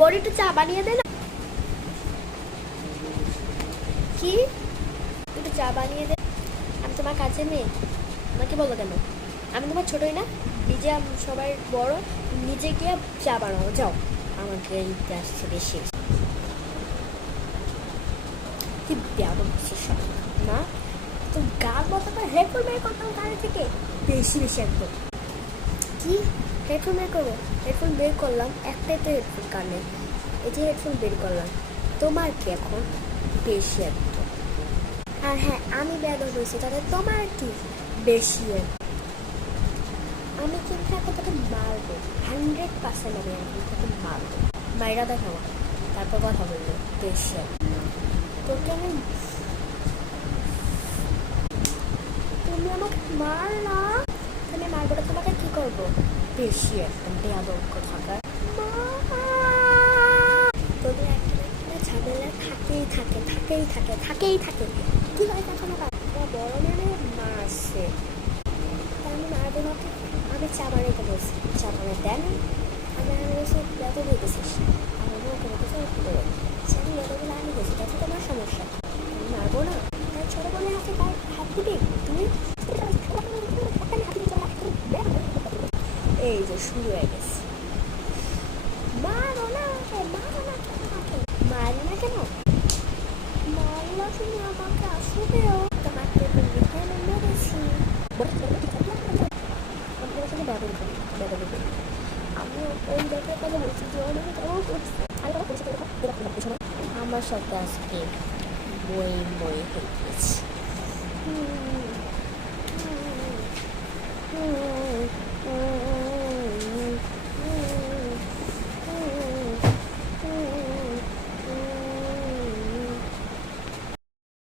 বড়ি একটু চা বানিয়ে দে না। কি একটু চা বানিয়ে দে? আমি তোমার কাছে মেয়ে, আমাকে বলো কেন? আমি তোমার ছোটই না? নিজে সবাই বড়, নিজে গিয়ে চা বানাও যাও। আমাকে এইতে আসছে বেশি। তুই ব্যাগ সব না, তো গান মতো করে হেডফোন বের করতাম কানে থেকে বেশি বেশি একদম। কি হেডফোন বের করবো? হেডফোন বের করলাম, একটাই তো হেডফোন কানে, এই যে হেডফোন বের করলাম। তোমার কি এখন বেশি একদম? আর হ্যাঁ, আমি বেয়াদব হয়েছি, তাহলে তোমার কি বেশি একদম? আমি কিন্তু এখন তোকে মারবো, 100% আমি এখন তোকে মারবো। মাইরা দেখাবো, তারপর কথা বলবো বেশি তোকে আমি। তুমি আমাকে মার না, তুমি মারবো না, তোমাকে কি করবো? বেশি একদম বেয়াদব থাকার। তোদের একটা একটা ঝামেলা থাকেই থাকে। কি হয় কখনো বড় মানে মারছে, আমি মারবো না। আমি চা বানাইতে বলছি, চা বানাই দেন। আমি বলছি বেত হইতেছিস, আমার কোনো কিছু আমি বেতগুলো আমি গেছি, তাতে তোমার সমস্যা। আমি মারবো না, তাই ছোটো বলে হাত দিবি তুমি? এই যে শুরু হয়ে গেছে। মারো না, মারি না কেন? মারলা তুমি আমাকে আসবেও, তোমাকে আমি মেরেছি। আমি ওই ব্যাপারে কথা বলছি যে আমাকে কেমন করছে, আমার সাথে আজকে বই হয়ে গেছে।